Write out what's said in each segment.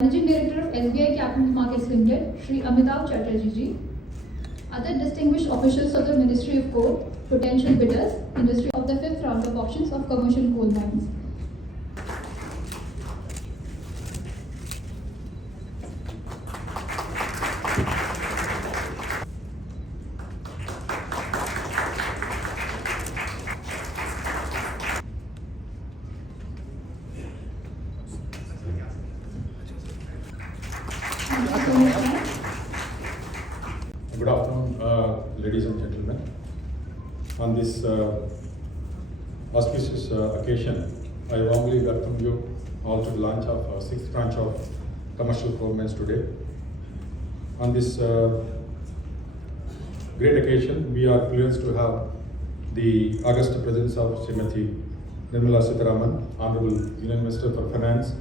Managing Director of SBI Capital Markets Limited, Shri Chatterjee ji. Other distinguished officials of the Ministry of Coal, potential bidders, industry of the 5th round of auctions of commercial coal mines. Good afternoon, ladies and gentlemen. On this auspicious occasion, I warmly welcome you all to the launch of our 6th tranche of commercial coal mines today. On this great occasion, we are pleased to have the august presence of Srimati Nirmala Sitharaman, Honorable Union Minister for Finance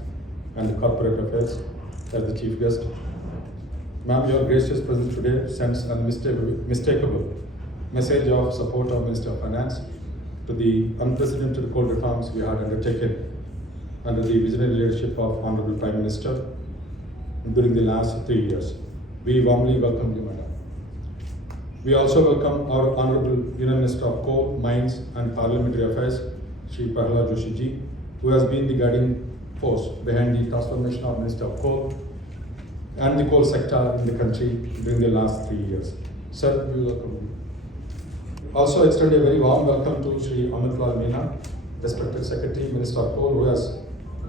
and Corporate Affairs, as the chief guest. Ma'am, your gracious presence today sends an unmistakable message of support of Minister of Finance to the unprecedented coal reforms we had undertaken under the visionary leadership of Honorable Prime Minister during the last 3 years. We warmly welcome you, Madam. We also welcome our Honorable Union Minister of Coal, Mines and Parliamentary Affairs, Shri Pralhad Joshi, who has been the guiding force behind the transformation of Minister of Coal and the coal sector in the country during the last 3 years. Sir, we welcome you. Also extend a very warm welcome to Shri Meena, respected Secretary, Minister of Coal, who has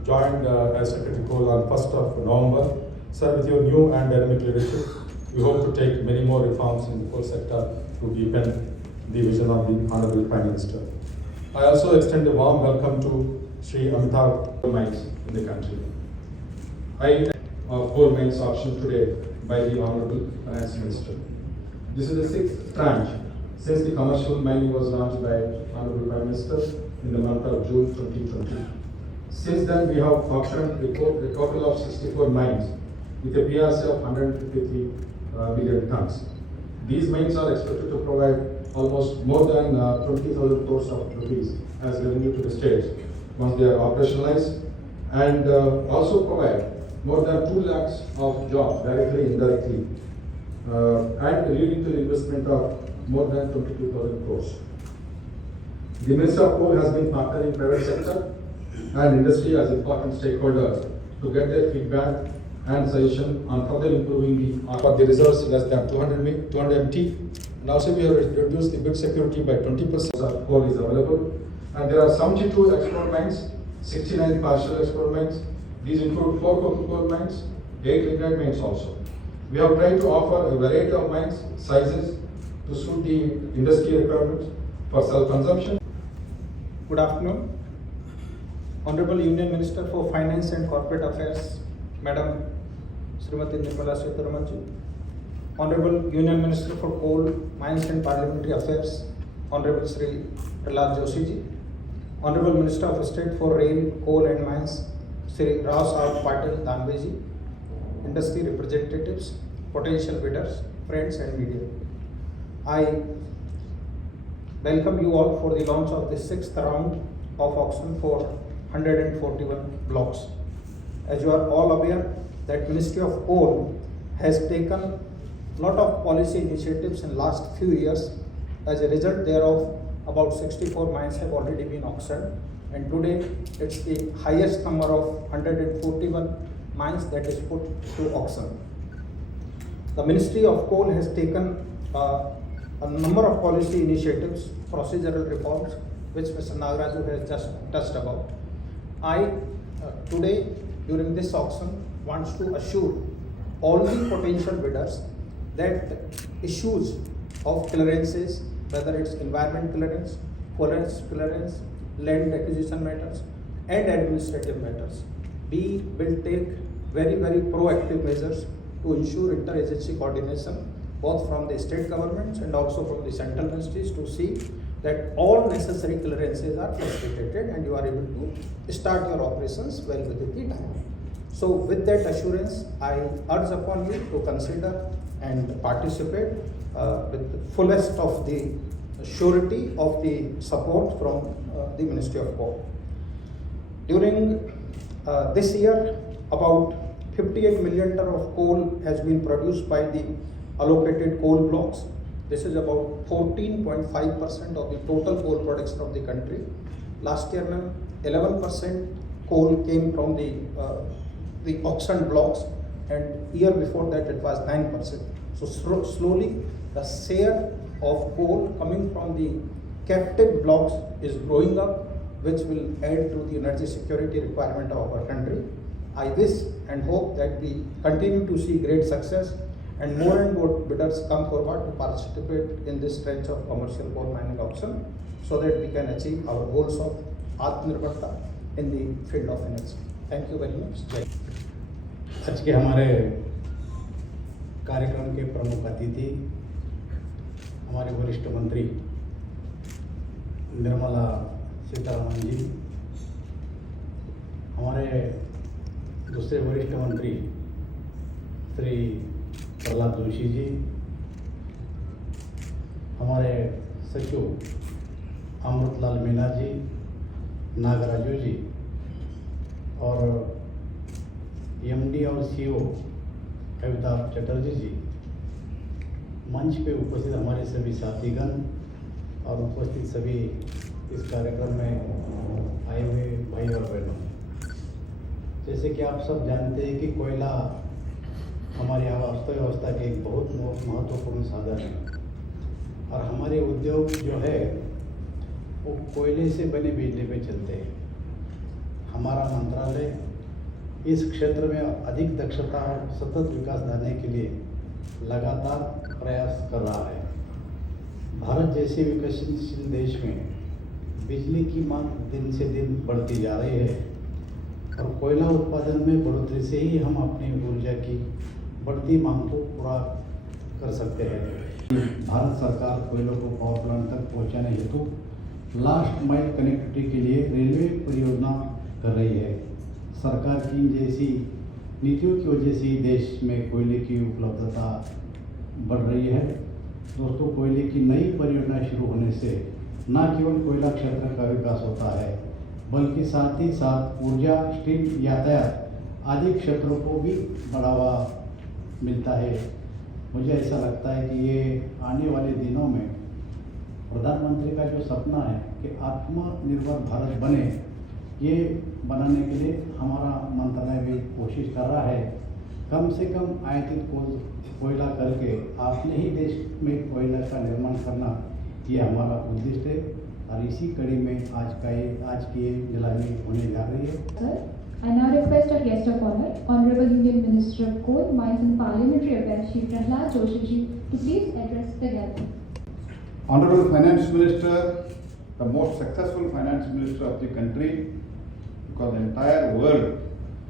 joined as Secretary Coal on 1st of November. Sir, with your new and dynamic leadership, we hope to take many more reforms in the coal sector to deepen the vision of the Honorable Prime Minister. I also extend a warm welcome to Shri Amitabh Mines in the country. Of coal mines auction today by the Honorable Finance Minister. This is the 6th tranche since the commercial mining was launched by Honorable Prime Minister in the month of June 2020. Since then, we have auctioned a total of 64 mines with a PRC of 153 million tons. These mines are expected to provide almost more than 20,000 crores of rupees as revenue to the state once they are operationalized, and also provide more than 2 lakhs of jobs directly, indirectly, and leading to the investment of more than 22,000 crores. The Minister of Coal has been partnering private sector and industry as important stakeholders to get their feedback and suggestion on further improving the reserves less than 200 MT. And also we have reduced the bid security by 20% of coal is available. And there are 72 export mines, 69 partial export mines. These include 4 coking coal mines, 8 lignite mines also. We have tried to offer a variety of mines, sizes, to suit the industry requirements for self-consumption. Good afternoon. Honorable Union Minister for Finance and Corporate Affairs, Madam Srimati Nirmala Sitharaman ji. Honorable Union Minister for Coal, Mines and Parliamentary Affairs, Honorable Shri Pralhad Joshi ji. Honorable Minister of State for Rail, Coal and Mines, Shri Raosaheb Patil, Danve ji. Industry representatives, potential bidders, friends and media. I welcome you all for the launch of the 6th round of auction for 141 blocks. As you are all aware, that Ministry of Coal has taken a lot of policy initiatives in last few years. As a result thereof, about 64 mines have already been auctioned, and today it's the highest number of 141 mines that is put to auction. The Ministry of Coal has taken a number of policy initiatives, procedural reforms, which Mr. Nagaraju has just touched about. I today during this auction wants to assure all the potential bidders that issues of clearances, whether it's environment clearance, forest clearance, land acquisition matters and administrative matters, we will take very proactive measures to ensure interagency coordination both from the state governments and also from the central ministries to see that all necessary clearances are facilitated and you are able to start your operations well within the time. So with that assurance, I urge upon you to consider and participate with the fullest of the surety of the support from the Ministry of Coal. During this year, about 58 million ton of coal has been produced by the allocated coal blocks. This is about 14.5% of the total coal production of the country. Last year, 11% coal came from the auction blocks, and year before that it was 9%. So slowly the share of coal coming from the captive blocks is growing up, which will add to the energy security requirement of our country. I wish and hope that we continue to see great success and more bidders come forward to participate in this tranche of commercial coal mining auction, so that we can achieve our goals of Atmanirbharta in the field of energy. Thank you very much. Jai. आज के हमारे कार्यक्रम के प्रमुख अतिथि हमारे वरिष्ठ मंत्री निर्मला सीतारमण जी, हमारे दूसरे वरिष्ठ मंत्री श्री प्रहलाद जोशी जी, हमारे सचिव अमृतलाल मीना जी, नागराजू जी और एमडी और सीईओ अमिताभ चटर्जी जी, मंच पे उपस्थित हमारे सभी साथीगण और उपस्थित सभी इस कार्यक्रम में आए हुए भाई और बहनों, जैसे कि आप सब जानते हैं कि कोयला हमारी अर्थव्यवस्था के एक बहुत महत्वपूर्ण साधन है और हमारे उद्योग जो है वो कोयले से बने बिजली पे चलते हैं। हमारा मंत्रालय इस क्षेत्र में अधिक दक्षता और सतत विकास लाने के लिए लगातार प्रयास कर रहा है। भारत जैसे विकसनशील देश में बिजली की मांग दिन से दिन बढ़ती जा रही है और कोयला उत्पादन में बढ़ोतरी से ही हम अपनी ऊर्जा की बढ़ती मांग को पूरा कर सकते हैं। भारत सरकार कोयलों को पावर प्लांट तक पहुंचाने हेतु लास्ट माइल कनेक्टिविटी के लिए रेलवे परियोजना कर रही है। सरकार की जैसी नीतियों की वजह से देश में कोयले की उपलब्धता बढ़ रही है। दोस्तों, कोयले की नई परियोजना शुरू होने से न केवल कोयला क्षेत्र का विकास होता है, बल्कि साथ ही साथ ऊर्जा, स्टील, यातायात आदि क्षेत्रों को भी बढ़ावा मिलता है। मुझे ऐसा लगता है कि ये आने वाले दिनों में प्रधानमंत्री का जो सपना है कि आत्मनिर्भर भारत बने, ये बनाने के लिए हमारा मंत्रालय भी कोशिश कर रहा है। कम से कम आयातित कोयला करके अपने ही देश में कोयला का निर्माण करना, ये हमारा उद्देश्य है और इसी कड़ी में आज की नीलामी होने जा रही है। Sir, I now request our guest of honor, Honorable Union Minister of Coal, Mines and Parliamentary Affairs, Shri Pralhad Joshi ji, to please address the gathering. Honorable Finance Minister, the most successful Finance Minister of the country, because the entire world,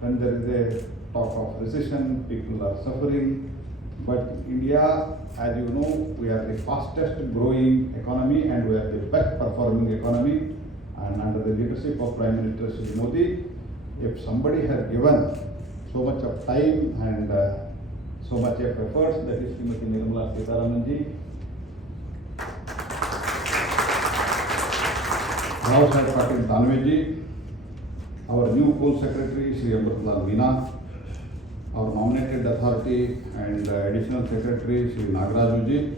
when there is a talk of recession, people are suffering. But India, as you know, we are the fastest growing economy and we are the best performing economy. And under the leadership of Prime Minister Shri Modi, if somebody has given so much of time and so much of efforts, that is Srimati Nirmala Sitharaman ji, Raosaheb Patil Danve ji, our new Coal Secretary Shri Amritlal Meena, our nominated authority and additional secretary Shri Nagaraju ji.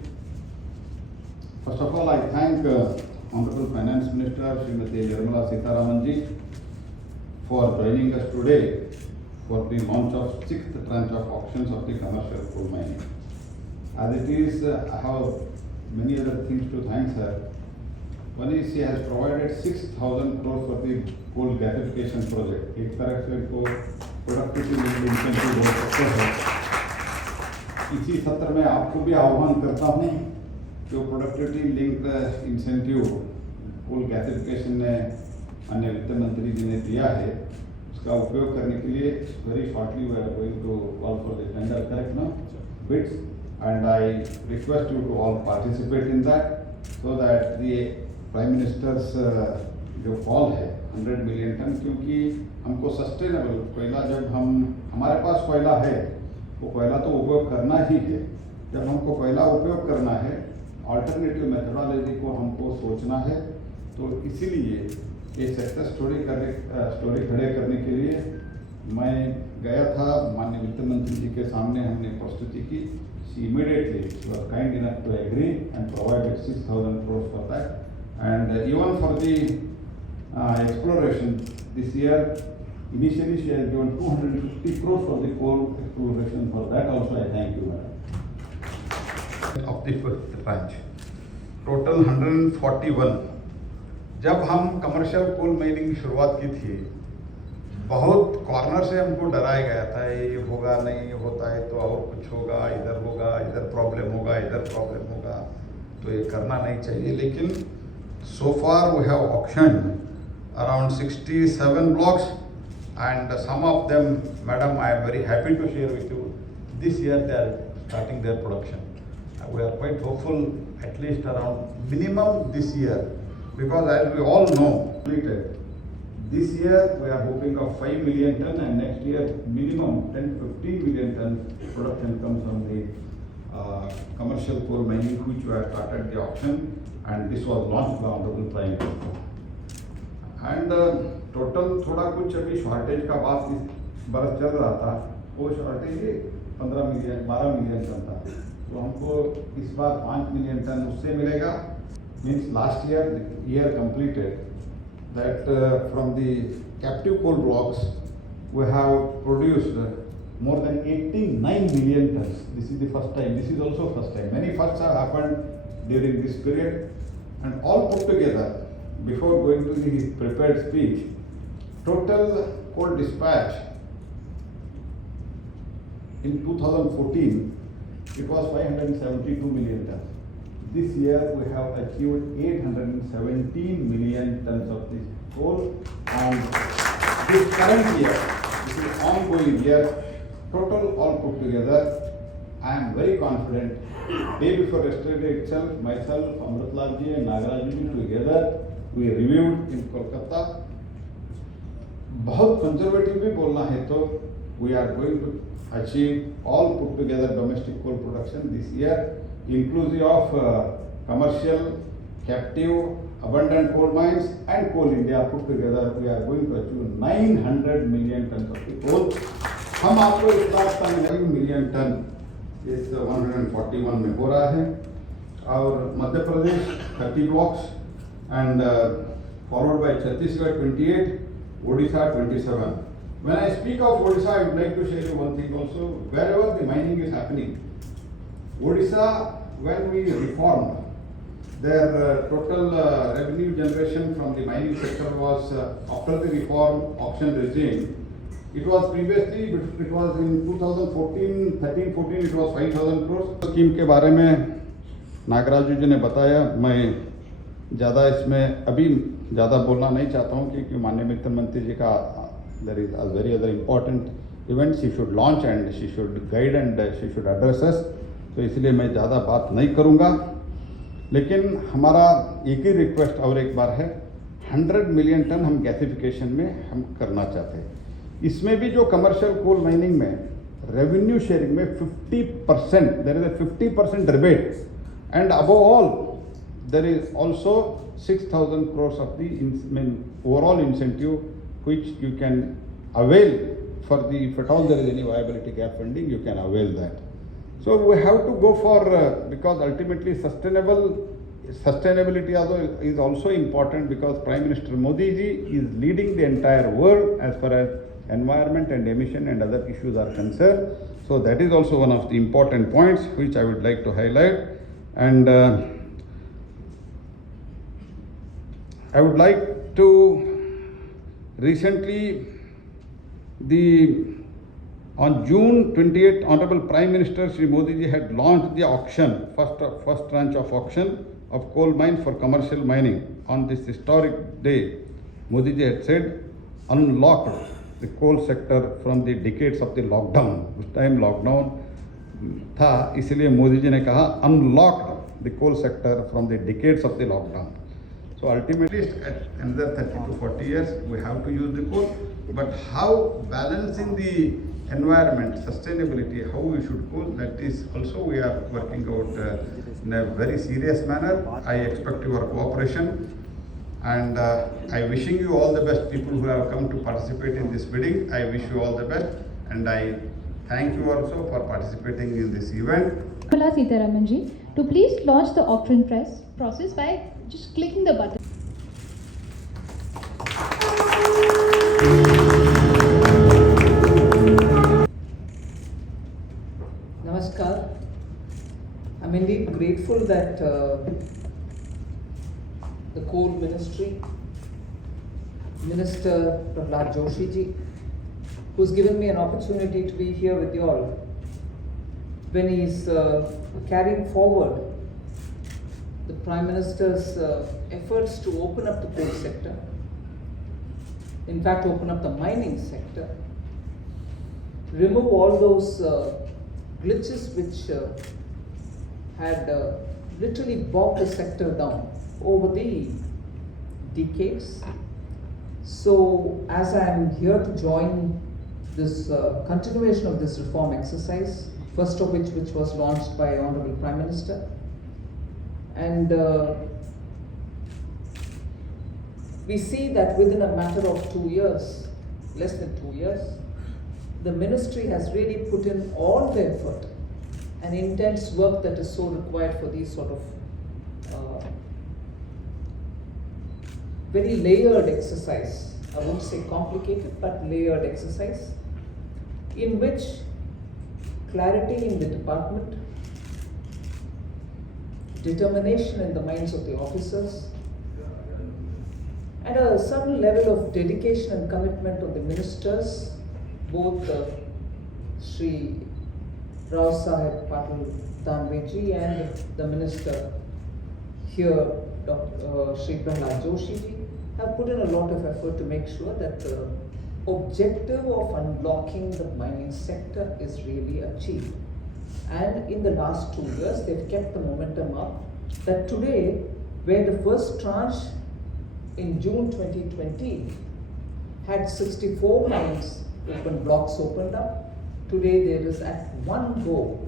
First of all, I thank Honorable Finance Minister Srimati Nirmala Sitharaman ji for joining us today for the launch of 6th tranche of auctions of the commercial coal mining. As it is, I have many other things to thank her. One is she has provided 6,000 crores for the coal gasification project. एक तरह से इनको productivity linked incentive बोल सकते हैं। इसी सत्र में आपको भी आह्वान करता हूँ, जो productivity linked incentive coal gasification ने अन्य वित्त मंत्री जी ने दिया है, उसका उपयोग करने के लिए very shortly we are going to call for the tender correct no bids and I request you to all participate in that so that the prime minister's जो कॉल है 100 मिलियन टन, क्योंकि हमको सस्टेनेबल कोयला, जब हमारे पास कोयला है वो कोयला तो उपयोग करना ही है। जब हमको कोयला उपयोग करना है, अल्टरनेटिव मेथोडोलॉजी को हमको सोचना है। तो इसीलिए ये सक्सेस स्टोरी खड़े करने के लिए मैं गया था, माननीय वित्त मंत्री जी के सामने हमने प्रस्तुति की. She immediately was kind enough to agree and provided 6,000 crores for that. And even for the exploration this year, initially she has given 250 crores for the coal exploration. For that also I thank you, madam. Of the fifth tranche, total 141. जब हम commercial coal mining की शुरुआत की थी, बहुत corner से हमको डराया गया था, ये होगा नहीं, होता है तो और कुछ होगा, इधर प्रॉब्लम होगा, इधर प्रॉब्लम होगा, तो ये करना नहीं चाहिए. लेकिन so far we have auctioned around 67 blocks and some of them, madam, I am very happy to share with you, this year they are starting their production. We are quite hopeful at least around minimum this year, because as we all know, this year we are hoping of 5 million ton and next year minimum 10-15 million ton production comes from the commercial coal mining, which we have started the auction, and this was launched by Honorable Prime Minister. And total थोड़ा कुछ अभी shortage का बात इस बरस चल रहा था, वो शॉर्टेज 12 मिलियन टन था, तो हमको इस बार 5 मिलियन टन उससे मिलेगा. Means last year completed that from the captive coal blocks we have produced more than 89 million tons. This is the first time. This is also first time. Many firsts have happened during this period, and all put together, before going to the prepared speech, total coal dispatch in 2014 it was 572 million tons. This year we have achieved 817 million tons of this coal, and this current year, this is ongoing year, total all put together, I am very confident. Day before yesterday itself, myself, Amrutlal ji and Nagaraj ji together, we reviewed in Kolkata. बहुत conservative भी बोलना है तो we are going to achieve all put together domestic coal production this year, inclusive of commercial, captive, abundant coal mines and Coal India put together. We are going to achieve 900 million tons of the coal. हम आपको इस बात का 9 million ton इस 141 में हो रहा है, और Madhya Pradesh 30 blocks and followed by Chhattisgarh 28, Odisha 27. When I speak of Odisha, I would like to share you one thing also. Wherever the mining is happening, Odisha, when we reformed, their total revenue generation from the mining sector was, after the reform auction regime, it was previously, it was in 2014, 13-14, it was 5,000 crores. Scheme के बारे में नागराजू जी ने बताया, मैं ज़्यादा इसमें अभी ज़्यादा बोलना नहीं चाहता हूँ, क्योंकि माननीय वित्त मंत्री जी का there is a very other important event she should launch and she should guide and she should address us, तो इसलिए मैं ज़्यादा बात नहीं करूँगा. लेकिन हमारा एक ही रिक्वेस्ट और एक बार है, 100 मिलियन टन हम गैसिफिकेशन में हम करना चाहते हैं. इसमें भी जो कमर्शियल कोल माइनिंग में रेवेन्यू शेयरिंग में 50%, there is a 50% rebate, and above all there is also 6,000 crores of the overall incentive which you can avail for the, if at all there is any viability gap funding, you can avail that. So we have to go for, because ultimately sustainability is also important, because Prime Minister Modi ji is leading the entire world as far as environment and emission and other issues are concerned. So that is also one of the important points which I would like to highlight. And I would like to, recently, on June 28th, Honorable Prime Minister Shri Modi ji had launched the auction, first tranche of auction of coal mines for commercial mining. On this historic day, Modi ji had said, unlocked the coal sector from the decades of the lockdown. उस time lockdown था, इसलिए मोदी जी ने कहा unlocked the coal sector from the decades of the lockdown. So ultimately, at another 30 to 40 years, we have to use the coal. But how balancing the environment, sustainability, how we should go, that is also we are working out in a very serious manner. I expect your cooperation, and I wishing you all the best, people who have come to participate in this bidding. I wish you all the best, and I thank you also for participating in this event. Nirmala Sitharaman ji, to please launch the auction process by just clicking the button. Namaskar. I'm indeed grateful that the Coal Ministry, Minister Pralhad Joshi ji, who's given me an opportunity to be here with you all when he's carrying forward the Prime Minister's efforts to open up the coal sector, in fact open up the mining sector, remove all those glitches which had literally bogged the sector down over the decades. So as I am here to join this continuation of this reform exercise, first of which was launched by Honorable Prime Minister, and we see that within a matter of 2 years, less than 2 years, the ministry has really put in all the effort and intense work that is so required for these sort of very layered exercise. I won't say complicated, but layered exercise, in which clarity in the department, determination in the minds of the officers, and a certain level of dedication and commitment of the ministers, both Shri Raosaheb, Patil, Danve and the minister here, Shri Pralhad Joshi, have put in a lot of effort to make sure that the objective of unlocking the mining sector is really achieved. And in the last 2 years, they've kept the momentum up, that today, where the first tranche in June 2020 had 64 mines blocks opened up, today there is at one go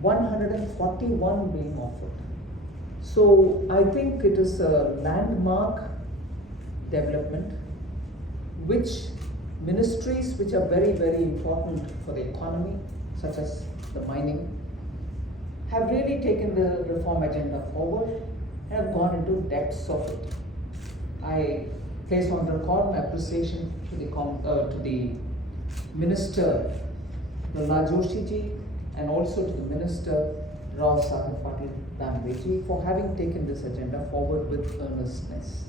141 being offered. So I think it is a landmark development which ministries which are very, very important for the economy, such as the mining, have really taken the reform agenda forward and have gone into depths of it. I place on record my appreciation to the Minister Pralhad Joshi ji and also to the Minister Raosaheb Patil Danve ji for having taken this agenda forward with earnestness.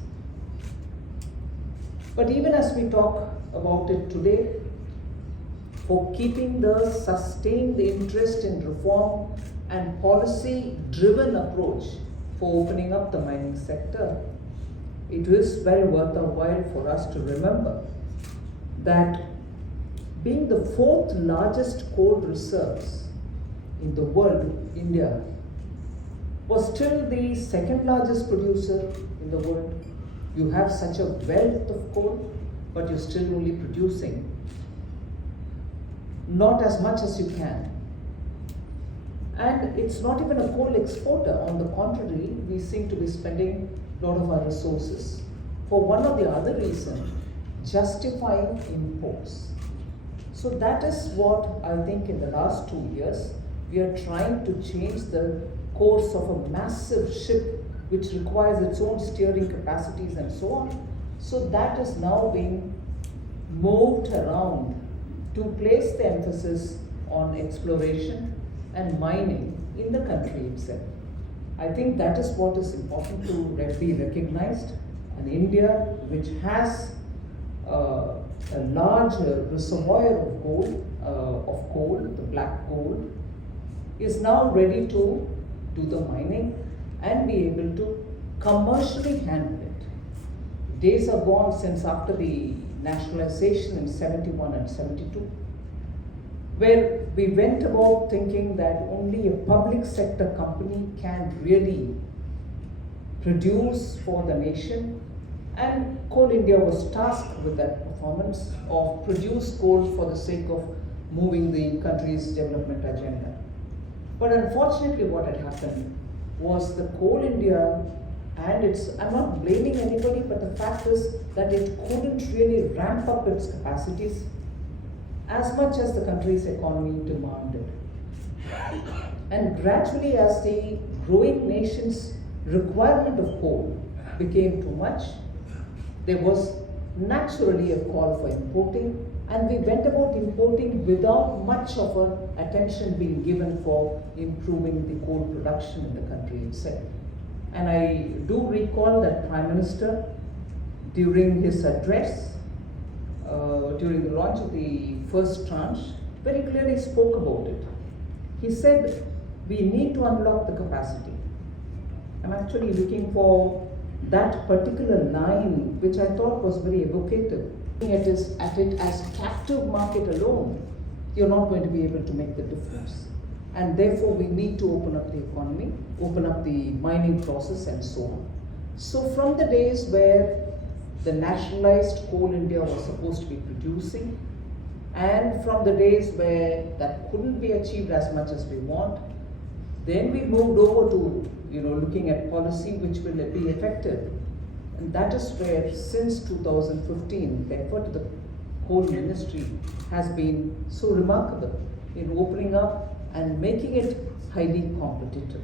But even as we talk about it today, for keeping the sustained interest in reform and policy-driven approach for opening up the mining sector, it is well worth a while for us to remember that being the 4th largest coal reserves in the world, India was still the 2nd largest producer in the world. You have such a wealth of coal, but you're still only producing not as much as you can. And it's not even a coal exporter. On the contrary, we seem to be spending a lot of our resources for one or the other reason, justifying imports. So that is what I think in the last 2 years, we are trying to change the course of a massive ship which requires its own steering capacities and so on. So that is now being moved around to place the emphasis on exploration and mining in the country itself. I think that is what is important to be recognized. And India, which has a large reservoir of coal, the black gold, is now ready to do the mining and be able to commercially handle it. Days are gone since after the nationalization in 71 and 72, where we went about thinking that only a public sector company can really produce for the nation, and Coal India was tasked with that performance of produce coal for the sake of moving the country's development agenda. But unfortunately what had happened was the Coal India, and I'm not blaming anybody, but the fact is that it couldn't really ramp up its capacities, as much as the country's economy demanded. And gradually, as the growing nation's requirement of coal became too much, there was naturally a call for importing, and we went about importing without much of attention being given for improving the coal production in the country itself. And I do recall that Prime Minister, during his address, during the launch of the first tranche, very clearly spoke about it. He said, we need to unlock the capacity. I'm actually looking for that particular line, which I thought was very evocative. Looking at it as captive market alone, you're not going to be able to make the difference. And therefore, we need to open up the economy, open up the mining process, and so on. So from the days where the nationalized Coal India was supposed to be producing, and from the days where that couldn't be achieved as much as we want, then we moved over to looking at policy which will be effective. And that is where, since 2015, the effort of the Coal Ministry has been so remarkable in opening up and making it highly competitive.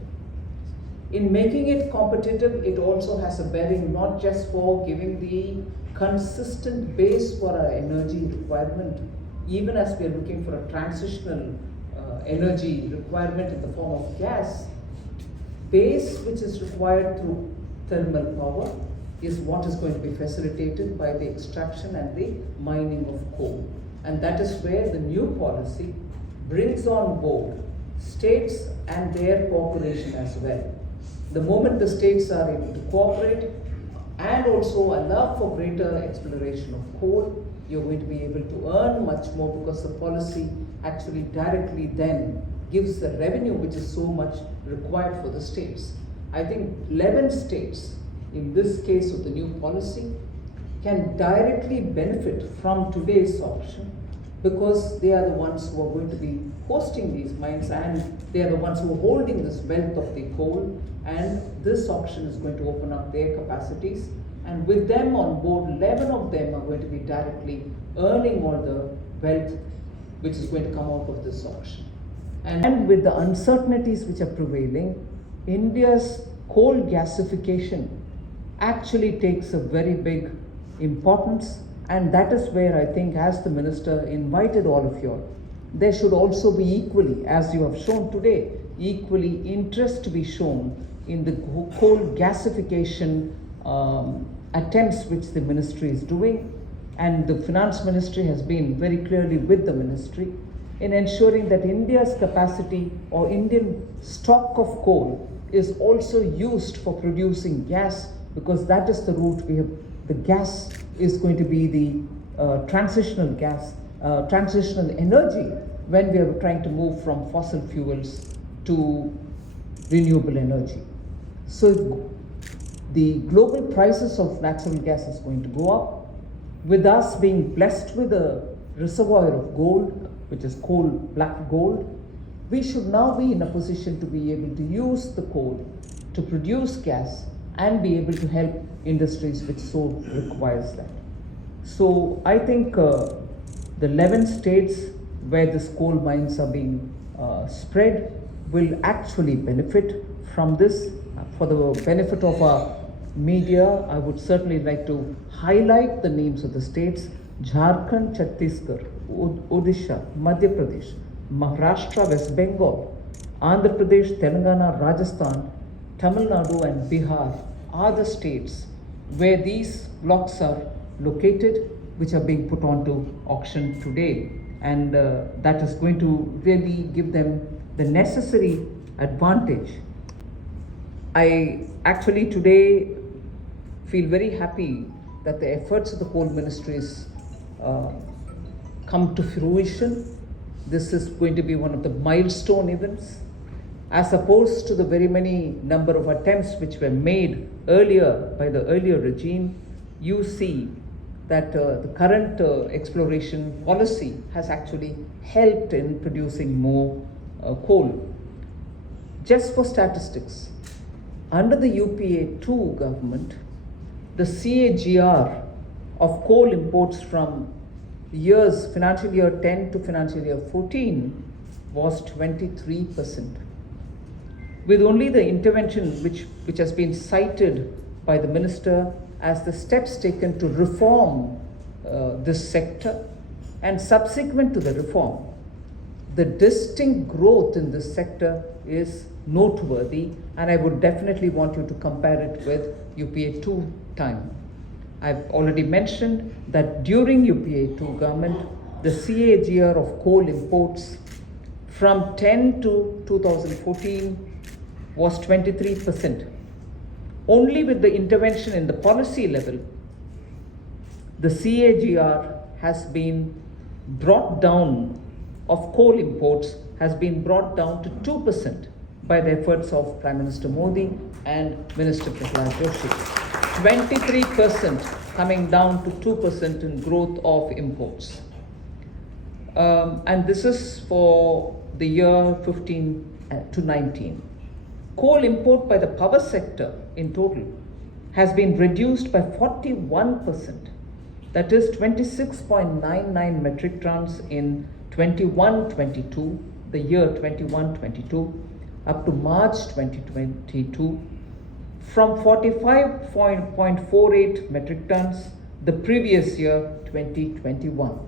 In making it competitive, it also has a bearing not just for giving the consistent base for our energy requirement, even as we are looking for a transitional energy requirement in the form of gas, base which is required through thermal power is what is going to be facilitated by the extraction and the mining of coal. And that is where the new policy brings on board states and their cooperation as well. The moment the states are able to cooperate and also allow for greater exploration of coal, you're going to be able to earn much more, because the policy actually directly then gives the revenue which is so much required for the states. I think 11 states, in this case of the new policy, can directly benefit from today's auction, because they are the ones who are going to be hosting these mines, and they are the ones who are holding this wealth of the coal, and this auction is going to open up their capacities. And with them on board, 11 of them are going to be directly earning all the wealth which is going to come out of this auction. And with the uncertainties which are prevailing, India's coal gasification actually takes a very big importance, and that is where I think, as the Minister invited all of you, there should also be equally, as you have shown today, equally interest to be shown in the coal gasification attempts which the Ministry is doing. And the Finance Ministry has been very clearly with the Ministry in ensuring that India's capacity or Indian stock of coal is also used for producing gas, because that is the route we have. The gas is going to be the transitional gas, transitional energy, when we are trying to move from fossil fuels to renewable energy. So the global prices of natural gas is going to go up. With us being blessed with a reservoir of gold, which is coal, black gold, we should now be in a position to be able to use the coal to produce gas and be able to help industries which so requires that. So I think the 11 states where these coal mines are being spread will actually benefit from this. For the benefit of our media, I would certainly like to highlight the names of the states: Jharkhand, Chhattisgarh, Odisha, Madhya Pradesh, Maharashtra, West Bengal, Andhra Pradesh, Telangana, Rajasthan, Tamil Nadu and Bihar are the states where these blocks are located, which are being put onto auction today. And that is going to really give them the necessary advantage. I actually today feel very happy that the efforts of the Coal Ministries come to fruition. This is going to be one of the milestone events, as opposed to the very many number of attempts which were made earlier by the earlier regime. You see that the current exploration policy has actually helped in producing more coal. Just for statistics, under the UPA 2 government, the CAGR of coal imports from years, financial year 10 to financial year 14, was 23%. With only the intervention which has been cited by the minister as the steps taken to reform this sector, and subsequent to the reform, the distinct growth in this sector is noteworthy, and I would definitely want you to compare it with UPA 2 time. I've already mentioned that during UPA 2 government, the CAGR of coal imports from 10 to 2014 was 23%. Only with the intervention in the policy level, the CAGR has been brought down, of coal imports has been brought down to 2% by the efforts of Prime Minister Modi and Minister Pralhad Joshi. 23% coming down to 2% in growth of imports. And this is for the year 15 to 19. Coal import by the power sector in total has been reduced by 41%. That is 26.99 metric tons in 21-22, the year 21-22, up to March 2022, from 45.48 metric tons the previous year 2021.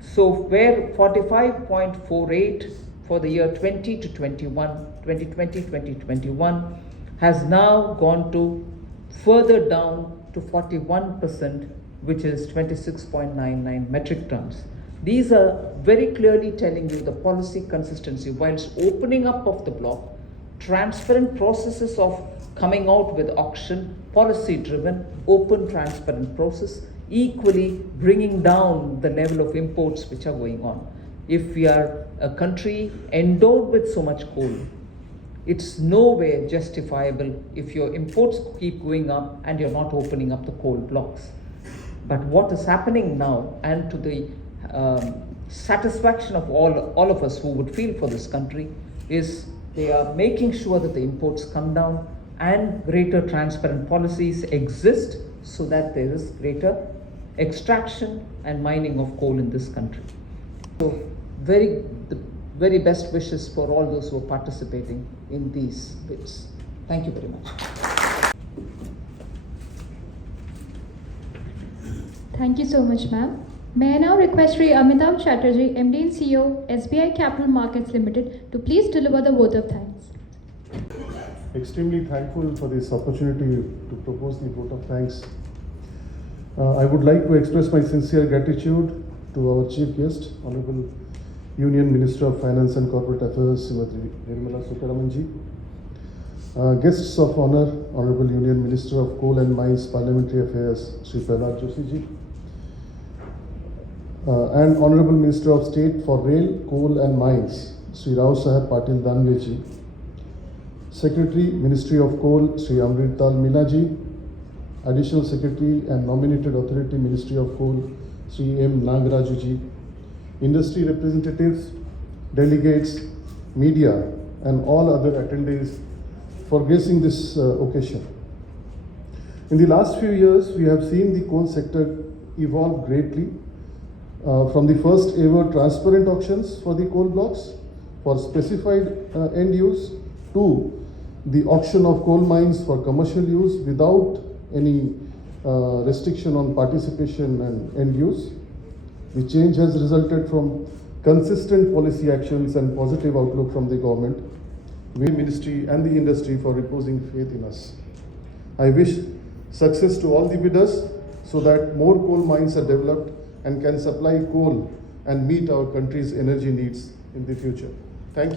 So where 45.48 for the year 2020-21 has now gone to further down to 41%, which is 26.99 metric tons. These are very clearly telling you the policy consistency. Whilst opening up of the block, transparent processes of coming out with auction, policy driven, open, transparent process, equally bringing down the level of imports which are going on. If we are a country endowed with so much coal, it's nowhere justifiable if your imports keep going up and you're not opening up the coal blocks. But what is happening now, and to the satisfaction of all of us who would feel for this country, is they are making sure that the imports come down and greater transparent policies exist so that there is greater extraction and mining of coal in this country. So the very best wishes for all those who are participating in these bids. Thank you very much. Thank you so much, ma'am. May I now request Shri Amitabh Chatterjee, MD and CEO, SBI Capital Markets Limited, to please deliver the vote of thanks. Extremely thankful for this opportunity to propose the vote of thanks. I would like to express my sincere gratitude to our chief guest, Honorable Union Minister of Finance and Corporate Affairs, Srimati Nirmala Sitharaman ji. Guests of honor, Honorable Union Minister of Coal and Mines Parliamentary Affairs, Shri Pralhad Joshi ji. And Honorable Minister of State for Rail, Coal and Mines, Shri Raosaheb Patil Danve ji. Secretary, Ministry of Coal, Shri Amrital Meena ji. Additional Secretary and Nominated Authority, Ministry of Coal, Shri M. Nagaraju ji. Industry representatives, delegates, media, and all other attendees for gracing this occasion. In the last few years, we have seen the coal sector evolve greatly, from the first ever transparent auctions for the coal blocks for specified end use to the auction of coal mines for commercial use without any restriction on participation and end use. The change has resulted from consistent policy actions and positive outlook from the government, the ministry and the industry for reposing faith in us. I wish success to all the bidders so that more coal mines are developed and can supply coal and meet our country's energy needs in the future.